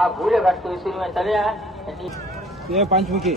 आप भूलेगा तो इसी में चले आए ये पंचमुखी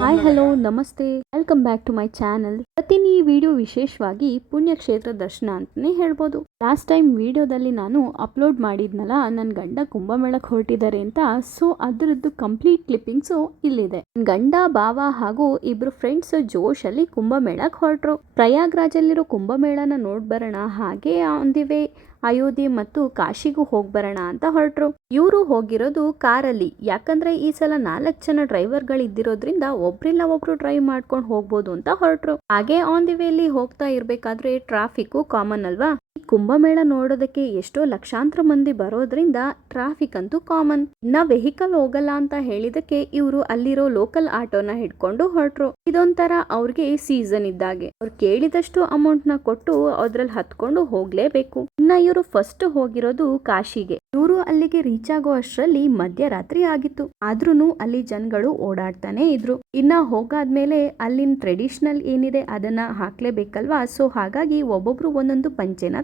ಹಾಯ್ ಹಲೋ ನಮಸ್ತೆ welcome back to my channel. ಇವತ್ತಿನ ಈ ವಿಡಿಯೋ ವಿಶೇಷವಾಗಿ ಪುಣ್ಯಕ್ಷೇತ್ರ ದರ್ಶನ ಅಂತಾನೆ ಹೇಳ್ಬೋದು. ಲಾಸ್ಟ್ ಟೈಮ್ ವಿಡಿಯೋದಲ್ಲಿ ನಾನು ಅಪ್ಲೋಡ್ ಮಾಡಿದ್ನಲ್ಲ, ನನ್ನ ಗಂಡ ಕುಂಭಮೇಳಕ್ಕೆ ಹೊರಟಿದ್ದಾರೆ ಅಂತ. ಸೊ ಅದರದ್ದು ಕಂಪ್ಲೀಟ್ ಕ್ಲಿಪ್ಪಿಂಗ್ಸು ಇಲ್ಲಿದೆ. ಗಂಡ ಬಾವ ಹಾಗೂ ಇಬ್ರು ಫ್ರೆಂಡ್ಸ್ ಜೋಶ್ ಅಲ್ಲಿ ಕುಂಭಮೇಳಕ್ಕೆ ಹೊರಟ್ರು. ಪ್ರಯಾಗ್ರಾಜಲ್ಲಿರೋ ಕುಂಭಮೇಳನ ನೋಡ್ಬರೋಣ, ಹಾಗೆ ಆನ್ ದಿ ವೇ ಅಯೋಧ್ಯೆ ಮತ್ತು ಕಾಶಿಗೂ ಹೋಗ್ಬರೋಣ ಅಂತ ಹೊರಟ್ರು. ಇವರು ಹೋಗಿರೋದು ಕಾರಲ್ಲಿ, ಯಾಕಂದ್ರೆ ಈ ಸಲ 4 ಜನ ಡ್ರೈವರ್ಗಳು ಇದ್ದಿರೋದ್ರಿಂದ ಒಬ್ರಿಲ್ಲ ಒಬ್ರು ಡ್ರೈವ್ ಮಾಡ್ಕೊಂಡು ಹೋಗ್ಬೋದು ಅಂತ ಹೊರಟ್ರು. ಹಾಗೆ ಆನ್ ದಿ ವೇಲಿ ಹೋಗ್ತಾ ಇರ್ಬೇಕಾದ್ರೆ ಟ್ರಾಫಿಕ್ ಕಾಮನ್ ಅಲ್ವಾ. ಕುಂಭಮೇಳ ನೋಡೋದಕ್ಕೆ ಎಷ್ಟೋ ಲಕ್ಷಾಂತರ ಮಂದಿ ಬರೋದ್ರಿಂದ ಟ್ರಾಫಿಕ್ ಅಂತೂ ಕಾಮನ್. ಇನ್ನ ವೆಹಿಕಲ್ ಹೋಗಲ್ಲ ಅಂತ ಹೇಳಿದಕ್ಕೆ ಇವರು ಅಲ್ಲಿರೋ ಲೋಕಲ್ ಆಟೋನ ಹಿಡ್ಕೊಂಡು ಹೊರಟ್ರು. ಇದೊಂಥರ ಅವ್ರಿಗೆ ಸೀಸನ್ ಇದ್ದಾಗೆ. ಅವ್ರು ಕೇಳಿದಷ್ಟು ಅಮೌಂಟ್ ನ ಕೊಟ್ಟು ಅದ್ರಲ್ಲಿ ಹತ್ಕೊಂಡು ಹೋಗ್ಲೇಬೇಕು. ಇನ್ನ ಇವರು ಫಸ್ಟ್ ಹೋಗಿರೋದು ಕಾಶಿಗೆ. ಇವರು ಅಲ್ಲಿಗೆ ರೀಚ್ ಆಗೋ ಅಷ್ಟರಲ್ಲಿ ಮಧ್ಯರಾತ್ರಿ ಆಗಿತ್ತು. ಆದ್ರೂನು ಅಲ್ಲಿ ಜನಗಳು ಓಡಾಡ್ತಾನೆ ಇದ್ರು. ಇನ್ನ ಹೋಗಾದ್ಮೇಲೆ ಅಲ್ಲಿನ ಟ್ರೆಡಿಷನಲ್ ಏನಿದೆ ಅದನ್ನ ಹಾಕ್ಲೇಬೇಕಲ್ವಾ. ಸೊ ಹಾಗಾಗಿ ಒಬ್ಬೊಬ್ರು ಒಂದೊಂದು ಪಂಚೆನ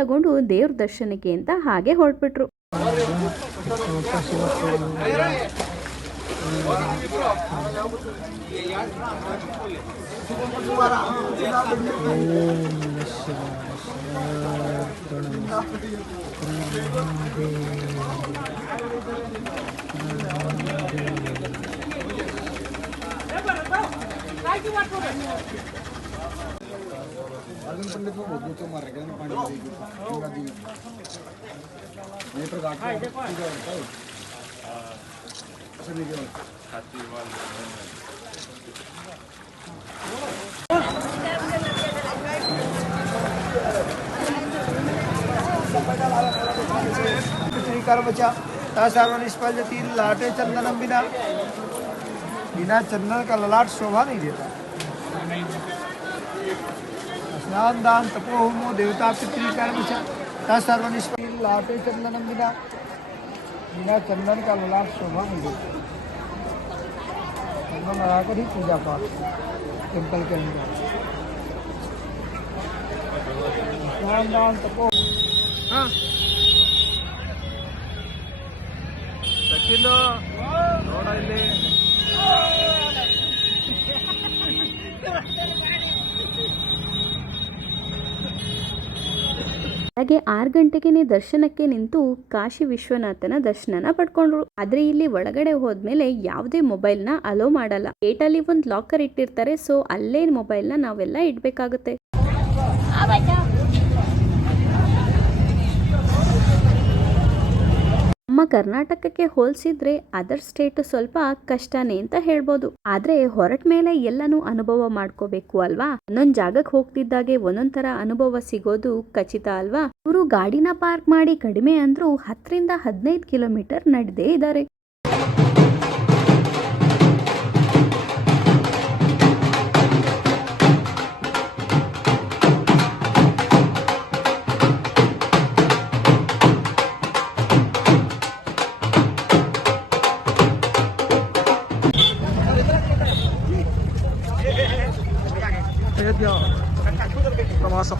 ತಗೊಂಡು ದೇವ್ರ ದರ್ಶನಕ್ಕೆ ಅಂತ ಹಾಗೆ ಹೊರಟ್ಬಿಟ್ರು. अर्जुन पंडित को बहुत तो मार रहे हैं पानी गंगा दी मोटर घाट है अच्छा नहीं गया हाथी वाल श्रीकार बचा ता सार्वन निष्फल जति लाटे चंदनम बिना बिना चंदन का ललाट शोभा नहीं देता. स्नान दान तपो होमो देवता पितृकार बचा ता सर्वनिष्फल लाटे चंदनम बिना बिना चंदन का ललाट शोभा नहीं देता. चंदन लगाकर ही पूजा पाठ टेम्पल के अंदर. स्नान दान तपो हाँ सचिलो नोड़ा इल्ली ಹಾಗೆ 6 ಗಂಟೆಗೆ ದರ್ಶನಕ್ಕೆ ನಿಂತು ಕಾಶಿ ವಿಶ್ವನಾಥನ ದರ್ಶನನ ಪಡ್ಕೊಂಡ್ರು. ಆದ್ರೆ ಇಲ್ಲಿ ಒಳಗಡೆ ಹೋದ್ಮೇಲೆ ಯಾವುದೇ ಮೊಬೈಲ್ ನ ಅಲೋ ಮಾಡಲ್ಲ. ಗೇಟಲ್ಲಿ ಒಂದು ಲಾಕರ್ ಇಟ್ಟಿರ್ತಾರೆ. ಸೊ ಅಲ್ಲೇ ಮೊಬೈಲ್ ನ ನಾವೆಲ್ಲ ಇಡ್ಬೇಕಾಗುತ್ತೆ. ನಮ್ಮ ಕರ್ನಾಟಕಕ್ಕೆ ಹೋಲಿಸಿದ್ರೆ ಅದರ್ ಸ್ಟೇಟ್ ಸ್ವಲ್ಪ ಕಷ್ಟನೇ ಅಂತ ಹೇಳ್ಬೋದು. ಆದ್ರೆ ಹೊರಟ ಮೇಲೆ ಎಲ್ಲಾನು ಅನುಭವ ಮಾಡ್ಕೋಬೇಕು ಅಲ್ವಾ. ಒಂದೊಂದ್ ಜಾಗಕ್ಕೆ ಹೋಗ್ತಿದ್ದಾಗೆ ಒಂದೊಂದ್ ತರ ಅನುಭವ ಸಿಗೋದು ಖಚಿತ ಅಲ್ವಾ. ಇವರು ಗಾಡಿನ ಪಾರ್ಕ್ ಮಾಡಿ ಕಡಿಮೆ ಅಂದ್ರೂ 10 ರಿಂದ 15 ಕಿಲೋಮೀಟರ್ ನಡೆದೇ ಇದ್ದಾರೆ. प्रवास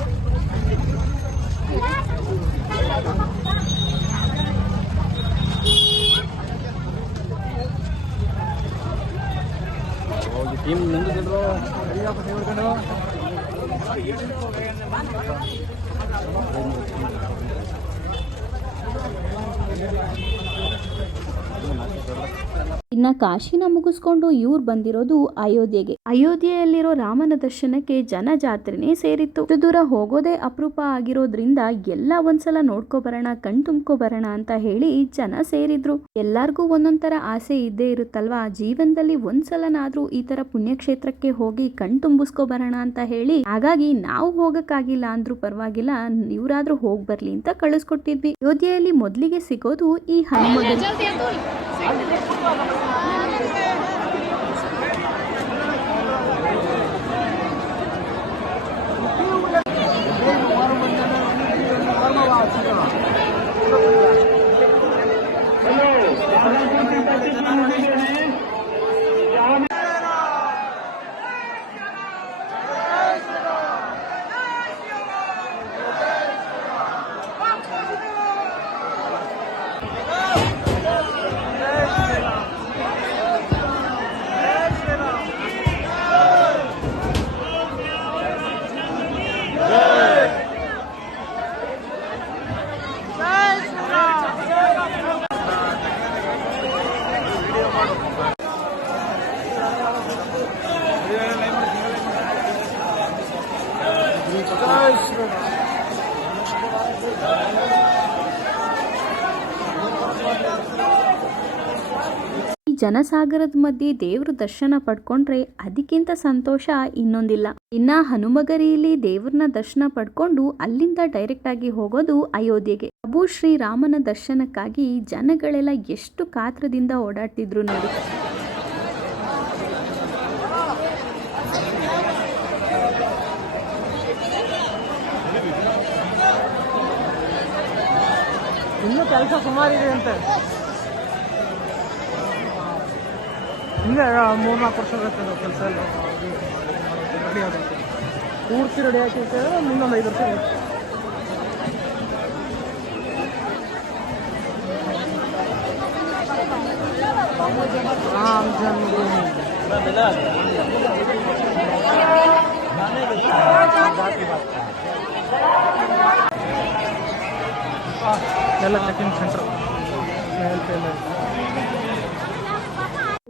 टीम ಮುಂದಿದ್ರು ಅಯ್ಯಪ್ಪ ದೇವರಕೊಂಡು ಇನ್ನ ಕಾಶಿನ ಮುಗಿಸ್ಕೊಂಡು ಇವ್ರು ಬಂದಿರೋದು ಅಯೋಧ್ಯೆಗೆ. ಅಯೋಧ್ಯೆಯಲ್ಲಿರೋ ರಾಮನ ದರ್ಶನಕ್ಕೆ ಜನ ಜಾತ್ರೆನೇ ಸೇರಿತ್ತು. ಇಷ್ಟು ದೂರ ಹೋಗೋದೇ ಅಪರೂಪ ಆಗಿರೋದ್ರಿಂದ ಎಲ್ಲ ಒಂದ್ಸಲ ನೋಡ್ಕೊಬರೋಣ, ಕಣ್ ತುಂಬ್ಕೊಬರೋಣ ಅಂತ ಹೇಳಿ ಜನ ಸೇರಿದ್ರು. ಎಲ್ಲಾರ್ಗೂ ಒಂದೊಂದರ ಆಸೆ ಇದ್ದೇ ಇರುತ್ತಲ್ವಾ. ಜೀವನದಲ್ಲಿ ಒಂದ್ಸಲನಾದ್ರೂ ಈ ತರ ಪುಣ್ಯಕ್ಷೇತ್ರಕ್ಕೆ ಹೋಗಿ ಕಣ್ ತುಂಬಿಸ್ಕೊಬರೋಣ ಅಂತ ಹೇಳಿ. ಹಾಗಾಗಿ ನಾವು ಹೋಗಕ್ಕಾಗಿಲ್ಲ ಅಂದ್ರೂ ಪರವಾಗಿಲ್ಲ, ಇವ್ರಾದ್ರೂ ಹೋಗ್ ಬರ್ಲಿ ಅಂತ ಕಳಿಸ್ಕೊಟ್ಟಿದ್ವಿ. ಅಯೋಧ್ಯೆಯಲ್ಲಿ ಮೊದ್ಲಿಗೆ ಸಿಗೋದು ಈ ಹನುಮಂತ. ಈ ಜನಸಾಗರದ ಮಧ್ಯೆ ದೇವ್ರ ದರ್ಶನ ಪಡ್ಕೊಂಡ್ರೆ ಅದಕ್ಕಿಂತ ಸಂತೋಷ ಇನ್ನೊಂದಿಲ್ಲ. ಇನ್ನ ಹನುಮಗರಿಯಲ್ಲಿ ದೇವ್ರನ್ನ ದರ್ಶನ ಪಡ್ಕೊಂಡು ಅಲ್ಲಿಂದ ಡೈರೆಕ್ಟ್ ಆಗಿ ಹೋಗೋದು ಅಯೋಧ್ಯೆಗೆ. ಪ್ರಭು ಶ್ರೀರಾಮನ ದರ್ಶನಕ್ಕಾಗಿ ಜನಗಳೆಲ್ಲ ಎಷ್ಟು ಕಾತ್ರದಿಂದ ಓಡಾಡ್ತಿದ್ರು ನೋಡಿ. ಇನ್ನೂ ಕೆಲಸ ಸುಮಾರು ಇದೆ ಅಂತ. ಹಿಂಗೆ 3-4 ವರ್ಷ ಆಗುತ್ತೆ ಕೆಲಸ ಎಲ್ಲ ರೆಡಿ ಆಗುತ್ತೆ. ಪೂರ್ತಿ ರೆಡಿ ಆಗಿರ್ತೇವೆ ಇನ್ನೊಂದು 5 ವರ್ಷ ಆಗುತ್ತೆ. ಎಲ್ಲ ಚೆಕಿಂಗ್ ಸೆಂಟರ್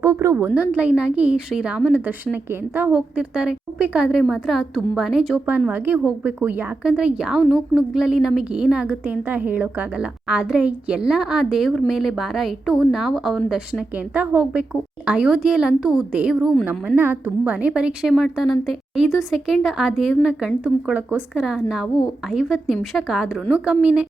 ಒಬ್ಬೊಬ್ರು ಒಂದೊಂದು ಲೈನ್ ಆಗಿ ಶ್ರೀರಾಮನ ದರ್ಶನಕ್ಕೆ ಅಂತ ಹೋಗ್ತಿರ್ತಾರೆ. ಹೋಗ್ಬೇಕಾದ್ರೆ ಮಾತ್ರ ತುಂಬಾನೇ ಜೋಪಾನವಾಗಿ ಹೋಗ್ಬೇಕು, ಯಾಕಂದ್ರೆ ಯಾವ ನುಗ್ಲಲ್ಲಿ ನಮಗೆ ಏನಾಗುತ್ತೆ ಅಂತ ಹೇಳೋಕ್ಕಾಗಲ್ಲ. ಆದ್ರೆ ಎಲ್ಲ ಆ ದೇವ್ರ ಮೇಲೆ ಭಾರ ಇಟ್ಟು ನಾವು ಅವನ ದರ್ಶನಕ್ಕೆ ಅಂತ ಹೋಗ್ಬೇಕು. ಅಯೋಧ್ಯೆಯಲ್ಲಂತೂ ದೇವ್ರು ನಮ್ಮನ್ನ ತುಂಬಾನೇ ಪರೀಕ್ಷೆ ಮಾಡ್ತಾನಂತೆ. 5 ಸೆಕೆಂಡ್ ಆ ದೇವ್ರನ್ನ ಕಣ್ ತುಂಬ್ಕೊಳ್ಳೋಕ್ಕೋಸ್ಕರ ನಾವು 50 ನಿಮಿಷ ಕಾದ್ರೂ ಕಮ್ಮಿನೇ.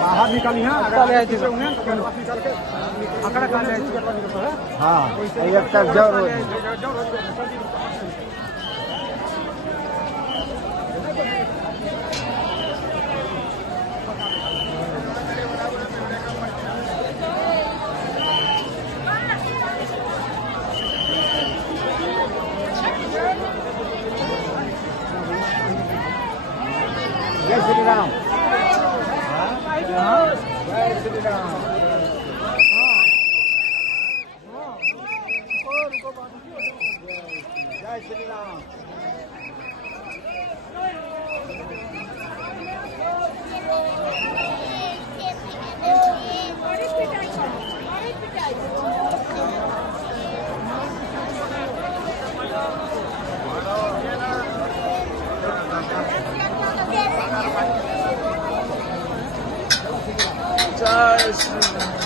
बाहर निकाली है अकड़ काले हाँ एक तक जाओ जय श्री राम जय श्री राम जय श्री राम जय श्री राम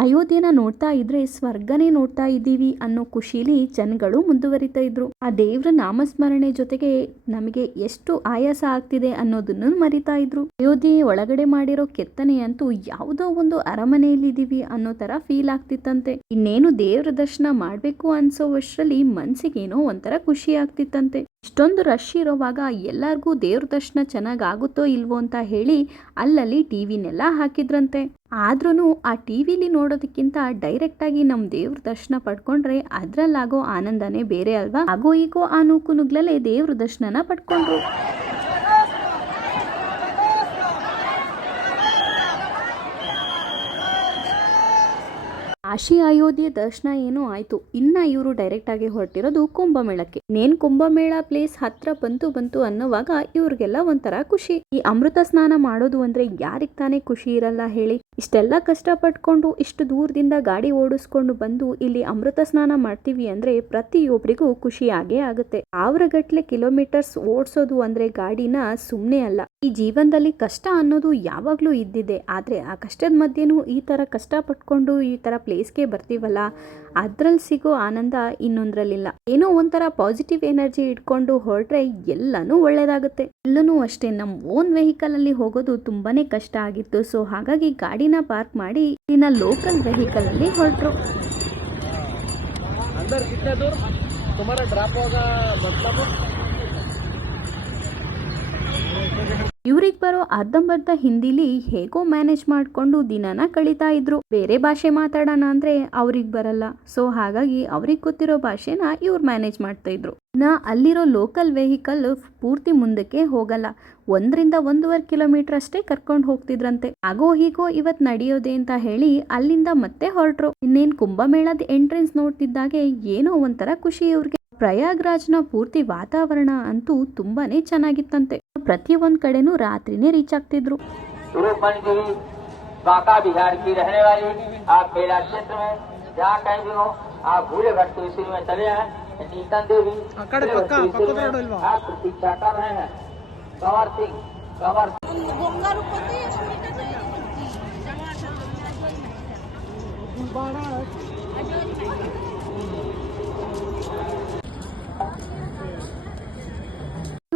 ಅಯೋಧ್ಯೆನ ನೋಡ್ತಾ ಇದ್ರೆ ಸ್ವರ್ಗನೇ ನೋಡ್ತಾ ಇದ್ದೀವಿ ಅನ್ನೋ ಖುಷಿಲಿ ಜನಗಳು ಮುಂದುವರಿತಾ ಇದ್ರು. ಆ ದೇವ್ರ ನಾಮಸ್ಮರಣೆ ಜೊತೆಗೆ ನಮಗೆ ಎಷ್ಟು ಆಯಾಸ ಆಗ್ತಿದೆ ಅನ್ನೋದನ್ನು ಮರಿತಾ ಇದ್ರು. ಅಯೋಧ್ಯೆ ಒಳಗಡೆ ಮಾಡಿರೋ ಕೆತ್ತನೆ ಅಂತೂ ಯಾವುದೋ ಒಂದು ಅರಮನೆಯಲ್ಲಿದ್ದೀವಿ ಅನ್ನೋ ತರ ಫೀಲ್ ಆಗ್ತಿತ್ತಂತೆ. ಇನ್ನೇನು ದೇವ್ರ ದರ್ಶನ ಮಾಡ್ಬೇಕು ಅನ್ಸೋವಷ್ಟರಲ್ಲಿ ಮನ್ಸಿಗೇನೋ ಒಂಥರ ಖುಷಿ ಆಗ್ತಿತ್ತಂತೆ. ಇಷ್ಟೊಂದು ರಶ್ ಇರೋವಾಗ ಎಲ್ಲರಿಗೂ ದೇವ್ರ ದರ್ಶನ ಚೆನ್ನಾಗ್ ಆಗುತ್ತೋ ಇಲ್ವೋ ಅಂತ ಹೇಳಿ ಅಲ್ಲಲ್ಲಿ ಟಿವಿನೆಲ್ಲ ಹಾಕಿದ್ರಂತೆ. ಆದ್ರೂ ಆ ಟಿವಿಲಿ ನೋಡೋದಕ್ಕಿಂತ ಡೈರೆಕ್ಟ್ ಆಗಿ ನಮ್ ದೇವ್ರ ದರ್ಶನ ಪಡ್ಕೊಂಡ್ರೆ ಅದ್ರಲ್ಲಾಗೋ ಆನಂದನೇ ಬೇರೆ ಅಲ್ವಾ. ಆಗೋ ಈಗೋ ಆ ನೂಕುನುಗ್ಲಲ್ಲೇ ದೇವ್ರ ದರ್ಶನನ ಪಡ್ಕೊಂಡ್ರು. ಕಾಶಿ ಅಯೋಧ್ಯೆ ದರ್ಶನ ಏನೋ ಆಯ್ತು. ಇನ್ನ ಇವರು ಡೈರೆಕ್ಟ್ ಆಗಿ ಹೊರಟಿರೋದು ಕುಂಭಮೇಳಕ್ಕೆ. ಕುಂಭಮೇಳ ಪ್ಲೇಸ್ ಹತ್ರ ಬಂತು ಅನ್ನೋವಾಗ ಇವ್ರಿಗೆಲ್ಲ ಒಂಥರ ಖುಷಿ. ಈ ಅಮೃತ ಸ್ನಾನ ಮಾಡೋದು ಅಂದ್ರೆ ಯಾರಿಗ್ ತಾನೇ ಖುಷಿ ಇರಲ್ಲ ಹೇಳಿ. ಇಷ್ಟೆಲ್ಲ ಕಷ್ಟ ಪಟ್ಕೊಂಡು ಇಷ್ಟು ದೂರದಿಂದ ಗಾಡಿ ಓಡಿಸ್ಕೊಂಡು ಬಂದು ಇಲ್ಲಿ ಅಮೃತ ಸ್ನಾನ ಮಾಡ್ತೀವಿ ಅಂದ್ರೆ ಪ್ರತಿಯೊಬ್ಬರಿಗೂ ಖುಷಿ ಆಗೇ ಆಗುತ್ತೆ. ಸಾವಿರಗಟ್ಲೆ ಕಿಲೋಮೀಟರ್ಸ್ ಓಡಿಸೋದು ಅಂದ್ರೆ ಗಾಡಿನ ಸುಮ್ನೆ ಅಲ್ಲ. ಈ ಜೀವನದಲ್ಲಿ ಕಷ್ಟ ಅನ್ನೋದು ಯಾವಾಗ್ಲೂ ಇದ್ದಿದೆ. ಆದ್ರೆ ಆ ಕಷ್ಟದ ಮಧ್ಯೆನೂ ಈ ತರ ಕಷ್ಟ ಪಟ್ಕೊಂಡು ಈ ತರ ಪ್ಲೇಸ್ಗೆ ಬರ್ತೀವಲ್ಲ, ಅದ್ರಲ್ಲಿ ಸಿಗೋ ಆನಂದ ಇನ್ನೊಂದ್ರಲ್ಲಿಲ್ಲ. ಏನೋ ಒಂಥರ ಪಾಸಿಟಿವ್ ಎನರ್ಜಿ ಇಟ್ಕೊಂಡು ಹೊರಟ್ರೆ ಎಲ್ಲಾನು ಒಳ್ಳೇದಾಗುತ್ತೆ. ಇಲ್ಲೂ ಅಷ್ಟೇ ನಮ್ ಓನ್ ವೆಹಿಕಲ್ ಅಲ್ಲಿ ಹೋಗೋದು ತುಂಬಾನೇ ಕಷ್ಟ ಆಗಿತ್ತು. ಸೊ ಹಾಗಾಗಿ ಗಾಡಿನ ಪಾರ್ಕ್ ಮಾಡಿ ಇನ್ನ ಲೋಕಲ್ ವೆಹಿಕಲ್ ಅಲ್ಲಿ ಹೊರಟ್ರು. ಇವ್ರಿಗೆ ಬರೋ ಅರ್ಧಂಬರ್ಧ ಹಿಂದಿಲಿ ಹೇಗೋ ಮ್ಯಾನೇಜ್ ಮಾಡ್ಕೊಂಡು ದಿನಾನ ಕಳೀತಾ ಇದ್ರು. ಬೇರೆ ಭಾಷೆ ಮಾತಾಡೋಣ ಅಂದ್ರೆ ಅವ್ರಿಗೆ ಬರಲ್ಲ. ಸೊ ಹಾಗಾಗಿ ಅವ್ರಿಗೆ ಗೊತ್ತಿರೋ ಭಾಷೆನ ಇವ್ರು ಮ್ಯಾನೇಜ್ ಮಾಡ್ತಾ ಇದ್ರು. ಅಲ್ಲಿರೋ ಲೋಕಲ್ ವೆಹಿಕಲ್ ಪೂರ್ತಿ ಮುಂದಕ್ಕೆ ಹೋಗಲ್ಲ. 1 ರಿಂದ 1.5 ಕಿಲೋಮೀಟರ್ ಅಷ್ಟೇ ಕರ್ಕೊಂಡು ಹೋಗ್ತಿದ್ರಂತೆ. ಆಗೋ ಹೀಗೋ ಇವತ್ ನಡೆಯೋದೆ ಅಂತ ಹೇಳಿ ಅಲ್ಲಿಂದ ಮತ್ತೆ ಹೊರಟ್ರು. ಇನ್ನೇನ್ ಕುಂಭಮೇಳದ ಎಂಟ್ರೆನ್ಸ್ ನೋಡ್ತಿದ್ದಾಗೆ ಏನೋ ಒಂಥರ ಖುಷಿ ಇವ್ರಿಗೆ. ಪ್ರಯಾಗ್ರಾಜ್ನ ಪೂರ್ತಿ ವಾತಾವರಣ ಅಂತೂ ತುಂಬಾನೇ ಚೆನ್ನಾಗಿತ್ತಂತೆ. ಪ್ರತಿಯೊಂದ್ ಕಡೆನೂ ರಾತ್ರಿನೇ ರೀಚ್ ಆಗ್ತಿದ್ರು.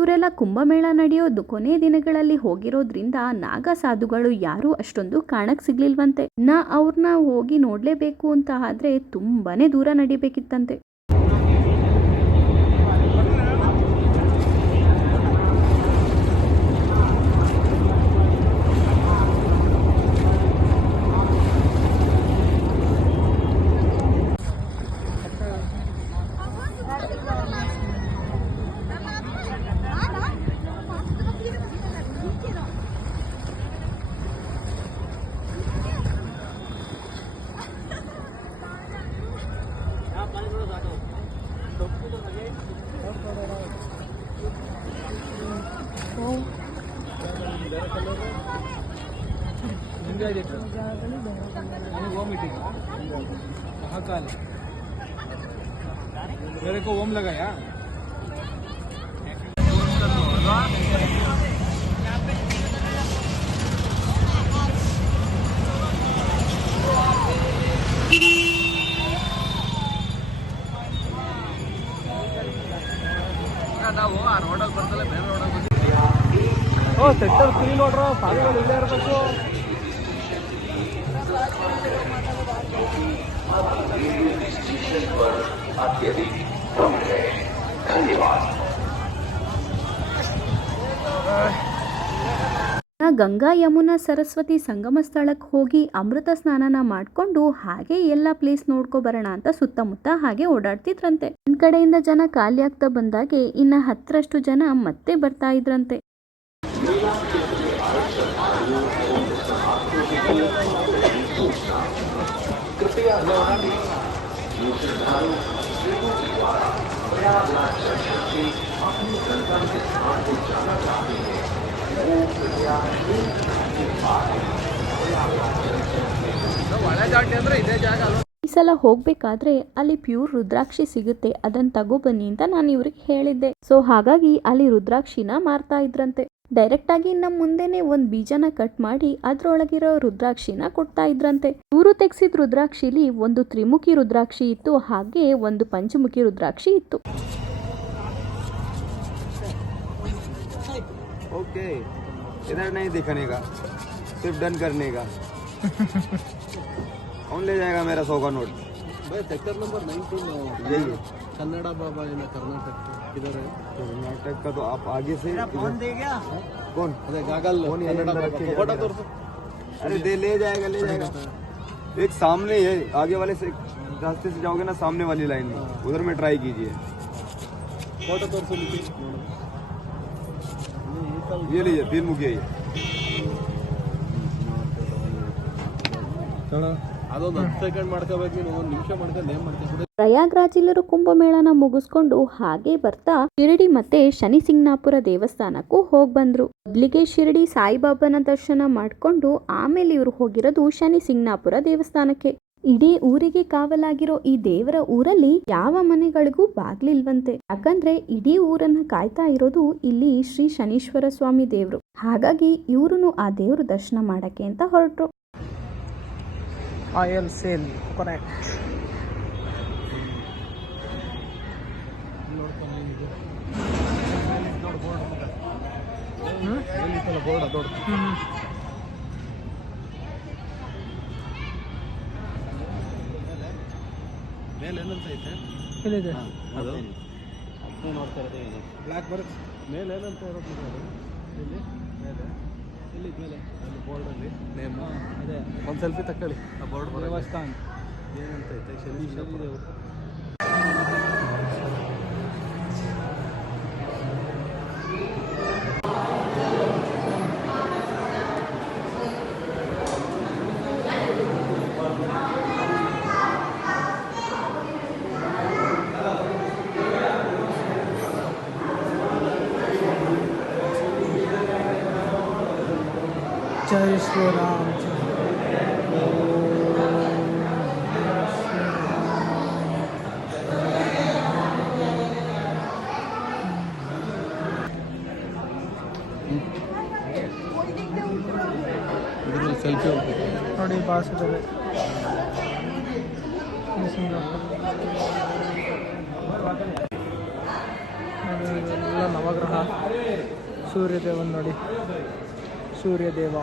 ಇವರೆಲ್ಲ ಕುಂಭಮೇಳ ನಡೆಯೋದು ಕೊನೆ ದಿನಗಳಲ್ಲಿ ಹೋಗಿರೋದ್ರಿಂದ ನಾಗ ಸಾಧುಗಳು ಯಾರು ಅಷ್ಟೊಂದು ಕಾಣಕ್ ಸಿಗ್ಲಿಲ್ವಂತೆ. ಅವ್ರನ್ನ ಹೋಗಿ ನೋಡ್ಲೇಬೇಕು ಅಂತ ಆದ್ರೆ ತುಂಬಾನೇ ದೂರ ನಡಿಬೇಕಿತ್ತಂತೆ. महाकाल मेरे को ओम लगाया ಸೆಕ್ಟರ್ 3 ನೋಡ್ರ ಸಾಲಿಗಳು ಇಲ್ಲೇ ಇರಬೇಕು. ಗಂಗಾ ಯಮುನಾ ಸರಸ್ವತಿ ಸಂಗಮ ಸ್ಥಳಕ್ಕೆ ಹೋಗಿ ಅಮೃತ ಸ್ನಾನನ ಮಾಡಿಕೊಂಡು ಹಾಗೆ ಎಲ್ಲ ಪ್ಲೇಸ್ ನೋಡ್ಕೊ ಬರೋಣ ಅಂತ ಸುತ್ತಮುತ್ತ ಹಾಗೆ ಓಡಾಡ್ತಿದ್ರಂತೆ. ಒಂದ್ ಕಡೆಯಿಂದ ಜನ ಖಾಲಿ ಆಗ್ತಾ ಬಂದಾಗೆ ಇನ್ನ 10ರಷ್ಟು ಜನ ಮತ್ತೆ ಬರ್ತಾ ಇದ್ರಂತೆ. ಈ ಸಲ ಹೋಗ್ಬೇಕಾದ್ರೆ ಅಲ್ಲಿ ಪ್ಯೂರ್ ರುದ್ರಾಕ್ಷಿ ಸಿಗುತ್ತೆ, ಅದನ್ನ ತಗೋಬನ್ನಿ ಅಂತ ನಾನು ಇವ್ರಿಗೆ ಹೇಳಿದ್ದೆ. ಸೊ ಹಾಗಾಗಿ ಅಲ್ಲಿ ರುದ್ರಾಕ್ಷಿನ ಮಾರ್ತಾ ಇದ್ರಂತೆ. ಡೈರೆಕ್ಟ್ ಆಗಿ ನಮ್ಮ ಮುಂದೆನೆ ಒಂದ್ ಬೀಜನ ಕಟ್ ಮಾಡಿ ಅದ್ರೊಳಗಿರೋ ರುದ್ರಾಕ್ಷಿನ ಕೊಡ್ತಾ ಇದ್ರಂತೆ. ಇವರು ತೆಗ್ಸಿದ ರುದ್ರಾಕ್ಷಿಲಿ ಒಂದು ತ್ರಿಮುಖಿ ರುದ್ರಾಕ್ಷಿ ಇತ್ತು, ಹಾಗೆ ಒಂದು ಪಂಚಮುಖಿ ರುದ್ರಾಕ್ಷಿ ಇತ್ತು. ओके इधर नहीं दिखने का, सिर्फ डन करने का। कौन ले जाएगा मेरा 100 का नोट? भाई सेक्टर नंबर 19 यही है कन्नड़ा बाबा इन कर्नाटक किधर है? कर्नाटक का तो आप आगे से फोन दे गया। कौन? अरे गागल फोन कन्नड़ा बाबा फोटो तोड़। अरे दे ले जाएगा एक सामने है, आगे वाले से रास्ते से जाओगे ना, सामने वाली लाइन में उधर में ट्राई कीजिए। फोटो तोड़ ये लीजिए 3 मुखिया ये ಅದೊಂದು 10 ಸೆಕೆಂಡ್ ಮಾಡ್ಕೋಬೇಕು, ನೀನು 1 ನಿಮಿಷ ಮಾಡ್ಕೊಂಡು ಏನ್ ಮಾಡ್ತೀವಿ. ಪ್ರಯಾಗ್ರಾಜಿಲ್ಲರೂ ಕುಂಭಮೇಳನ ಮುಗಿಸ್ಕೊಂಡು ಹಾಗೆ ಬರ್ತಾ ಶಿರಡಿ ಮತ್ತೆ ಶನಿ ಸಿಂಗ್ನಾಪುರ ದೇವಸ್ಥಾನಕ್ಕೂ ಹೋಗ್ ಬಂದ್ರು. ಮೊದ್ಲಿಗೆ ಶಿರಡಿ ಸಾಯಿಬಾಬಾನ ದರ್ಶನ ಮಾಡ್ಕೊಂಡು ಆಮೇಲೆ ಇವ್ರು ಹೋಗಿರೋದು ಶನಿ ಸಿಂಗ್ನಾಪುರ ದೇವಸ್ಥಾನಕ್ಕೆ. ಇಡೀ ಊರಿಗೆ ಕಾವಲಾಗಿರೋ ಈ ದೇವರ ಊರಲ್ಲಿ ಯಾವ ಮನೆಗಳಿಗೂ ಬಾಗ್ಲಿಲ್ವಂತೆ. ಯಾಕಂದ್ರೆ ಇಡೀ ಊರನ್ನ ಕಾಯ್ತಾ ಇರೋದು ಇಲ್ಲಿ ಶ್ರೀ ಶನೀಶ್ವರ ಸ್ವಾಮಿ ದೇವ್ರು. ಹಾಗಾಗಿ ಇವ್ರು ಆ ದೇವ್ರ ದರ್ಶನ ಮಾಡಕ್ಕೆ ಅಂತ ಹೊರಟ್ರು. Oil sale correct. ಮೇಲೆ ಏನಂತ ಐತೆ? ಇಲ್ಲಿದೆ ಅದು ಅದನ್ನ ನೋಡ್ತಾ ಇರೋದೇ ಏನು ಬ್ಲ್ಯಾಕ್ ಬರುತ್ತೆ. ಮೇಲೆ ಏನಂತ ಇರೋದು ಇಲ್ಲಿ ಮೇಲೆ ಇಲ್ಲಿ ಮೇಲೆ ಅಲ್ಲಿ ಬೋರ್ಡಲ್ಲಿ ನೇಮ್ ಅದೇ ಒಂದು ಸೆಲ್ಫಿ ತಗೊಳ್ಳಿ. ಆ ಬೋರ್ಡ್ ದೇವಸ್ಥಾನ ಏನಂತ ಐತೆ? ಶನಿ ದೇವರು. जय श्री राम. सेल्फी ನೋಡಿ ಬಾಸುತ್ತದೆ ಎಲ್ಲ ನವಗ್ರಹ. ಸೂರ್ಯದೇವನ್ ನೋಡಿ, ಸೂರ್ಯದೇವ.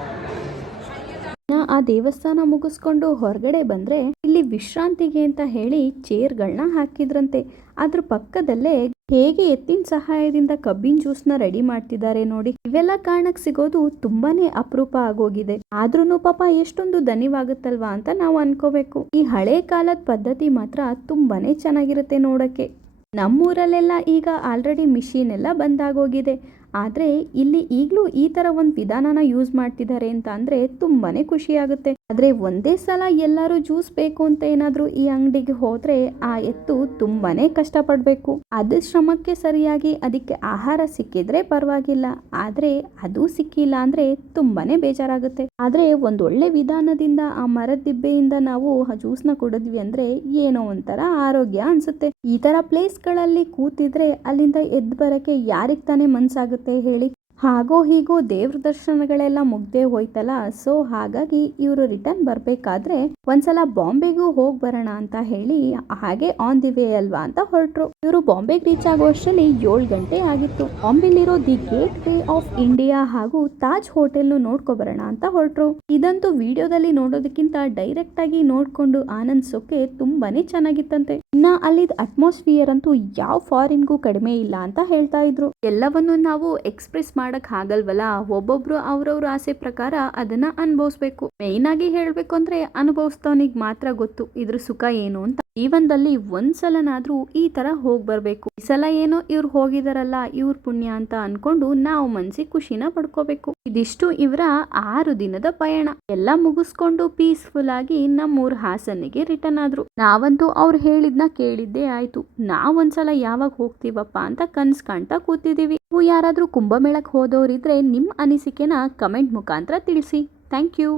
ಆ ದೇವಸ್ಥಾನ ಮುಗಿಸ್ಕೊಂಡು ಹೊರಗಡೆ ಬಂದ್ರೆ ಇಲ್ಲಿ ವಿಶ್ರಾಂತಿಗೆ ಅಂತ ಹೇಳಿ ಚೇರ್ಗಳನ್ನ ಹಾಕಿದ್ರಂತೆ. ಅದ್ರ ಪಕ್ಕದಲ್ಲೇ ಹೇಗೆ ಎತ್ತಿನ ಸಹಾಯದಿಂದ ಕಬ್ಬಿನ ಜ್ಯೂಸ್ನ ರೆಡಿ ಮಾಡ್ತಿದ್ದಾರೆ ನೋಡಿ. ಇವೆಲ್ಲ ಕಾರಣಕ್ಕೆ ಸಿಗೋದು ತುಂಬಾನೇ ಅಪರೂಪ ಆಗೋಗಿದೆ. ಆದ್ರೂನು ಪಾಪ ಎಷ್ಟೊಂದು ದನಿವಾಗುತ್ತಲ್ವಾ ಅಂತ ನಾವು ಅನ್ಕೋಬೇಕು. ಈ ಹಳೆ ಕಾಲದ ಪದ್ಧತಿ ಮಾತ್ರ ತುಂಬಾನೇ ಚೆನ್ನಾಗಿರುತ್ತೆ ನೋಡಕ್ಕೆ. ನಮ್ಮೂರಲ್ಲೆಲ್ಲ ಈಗ ಆಲ್ರೆಡಿ ಮಿಷಿನ್ ಎಲ್ಲ ಬಂದಾಗೋಗಿದೆ. ಆದರೆ ಇಲ್ಲಿ ಈಗಲೂ ಈ ಥರ ಒಂದು ವಿಧಾನನ ಯೂಸ್ ಮಾಡ್ತಿದ್ದಾರೆ ಅಂತ ಅಂದರೆ ತುಂಬಾ ಖುಷಿಯಾಗುತ್ತೆ. ಆದ್ರೆ ಒಂದೇ ಸಲ ಎಲ್ಲರೂ ಜ್ಯೂಸ್ ಬೇಕು ಅಂತ ಏನಾದ್ರೂ ಈ ಅಂಗಡಿಗೆ ಹೋದ್ರೆ ಆ ಎತ್ತು ತುಂಬಾನೇ ಕಷ್ಟಪಡ್ಬೇಕು. ಅದ ಶ್ರಮಕ್ಕೆ ಸರಿಯಾಗಿ ಅದಕ್ಕೆ ಆಹಾರ ಸಿಕ್ಕಿದ್ರೆ ಪರವಾಗಿಲ್ಲ, ಆದ್ರೆ ಅದು ಸಿಕ್ಕಿಲ್ಲ ಅಂದ್ರೆ ತುಂಬಾನೇ ಬೇಜಾರಾಗುತ್ತೆ. ಆದ್ರೆ ಒಂದೊಳ್ಳೆ ವಿಧಾನದಿಂದ ಆ ಮರದ ದಿಬ್ಬೆಯಿಂದ ನಾವು ಆ ಜ್ಯೂಸ್ನ ಕುಡಿದ್ವಿ ಅಂದ್ರೆ ಏನೋ ಒಂಥರ ಆರೋಗ್ಯ ಅನ್ಸುತ್ತೆ. ಈ ತರ ಪ್ಲೇಸ್ ಗಳಲ್ಲಿ ಕೂತಿದ್ರೆ ಅಲ್ಲಿಂದ ಎದ್ದು ಬರಕ್ಕೆ ಯಾರಿಗ್ ತಾನೇ ಮನ್ಸಾಗುತ್ತೆ ಹೇಳಿ. ಹಾಗೋ ಹೀಗೋ ದೇವ್ರ ದರ್ಶನಗಳೆಲ್ಲ ಮುಗ್ದೇ ಹೋಯ್ತಲ್ಲ, ಸೊ ಹಾಗಾಗಿ ಇವರು ರಿಟರ್ನ್ ಬರ್ಬೇಕಾದ್ರೆ ಒಂದ್ಸಲ ಬಾಂಬೆಗೂ ಹೋಗ್ ಬರೋಣ ಅಂತ ಹೇಳಿ ಹಾಗೆ ಆನ್ ದಿ ವೇ ಅಲ್ವಾ ಅಂತ ಹೊರಟ್ರು. ಇವರು ಬಾಂಬೆಗೆ ರೀಚ್ ಆಗೋ ಅಷ್ಟರಲ್ಲಿ 7 ಗಂಟೆ ಆಗಿತ್ತು. ಬಾಂಬೆಲಿರೋ the gateway of India ಹಾಗೂ ತಾಜ್ ಹೋಟೆಲ್ ನೋಡ್ಕೊ ಬರೋಣ ಅಂತ ಹೊರಟ್ರು. ಇದಂತೂ ವಿಡಿಯೋದಲ್ಲಿ ನೋಡೋದಕ್ಕಿಂತ ಡೈರೆಕ್ಟ್ ಆಗಿ ನೋಡ್ಕೊಂಡು ಆನಂದಿಸೋಕೆ ತುಂಬಾನೇ ಚೆನ್ನಾಗಿತ್ತಂತೆ. ಇನ್ನ ಅಲ್ಲಿದ್ ಅಟ್ಮಾಸ್ಫಿಯರ್ ಅಂತೂ ಯಾವ ಫಾರಿನ್ಗೂ ಕಡಿಮೆ ಇಲ್ಲ ಅಂತ ಹೇಳ್ತಾ ಇದ್ರು. ಎಲ್ಲವನ್ನು ನಾವು ಎಕ್ಸ್ಪ್ರೆಸ್ ಮಾಡಕ್ ಆಗಲ್ವಲ್ಲ, ಒಬ್ಬೊಬ್ರು ಅವ್ರವ್ರ ಆಸೆ ಪ್ರಕಾರ ಅದನ್ನ ಅನುಭವಿಸ್ಬೇಕು. ಮೇನ್ ಆಗಿ ಹೇಳ್ಬೇಕು ಅಂದ್ರೆ ಅನುಭವಿಸ್ತವನಿಗೆ ಮಾತ್ರ ಗೊತ್ತು ಇದ್ರ ಸುಖ ಏನು ಅಂತ. ಜೀವನದಲ್ಲಿ ಒಂದ್ಸಲನಾದ್ರೂ ಈ ತರ ಹೋಗ್ ಬರ್ಬೇಕು. ಈ ಸಲ ಏನೋ ಇವ್ರು ಹೋಗಿದಾರಲ್ಲ ಇವ್ರ ಪುಣ್ಯ ಅಂತ ಅನ್ಕೊಂಡು ನಾವು ಮನ್ಸಿಗೆ ಖುಷಿನ ಪಡ್ಕೋಬೇಕು. ಇದಿಷ್ಟು ಇವರ 6 ದಿನದ ಪಯಣ. ಎಲ್ಲ ಮುಗಿಸ್ಕೊಂಡು ಪೀಸ್ಫುಲ್ ಆಗಿ ನಮ್ಮೂರ್ ಹಾಸನಿಗೆ ರಿಟರ್ನ್ ಆದ್ರು. ನಾವಂತೂ ಅವ್ರು ಹೇಳಿದ್ನ ಕೇಳಿದ್ದೇ ಆಯ್ತು. ನಾವೊಂದ್ಸಲ ಯಾವಾಗ ಹೋಗ್ತೀವಪ್ಪ ಅಂತ ಕನ್ಸ್ ಕಾಣ್ತಾ ಕೂತಿದೀವಿ. ನೀವು ಯಾರಾದ್ರೂ ಕುಂಭಮೇಳಕ್ಕೆ ಹೋದವರಿದ್ರೆ ನಿಮ್ ಅನಿಸಿಕೆನ ಕಮೆಂಟ್ ಮುಖಾಂತರ ತಿಳಿಸಿ. Thank you.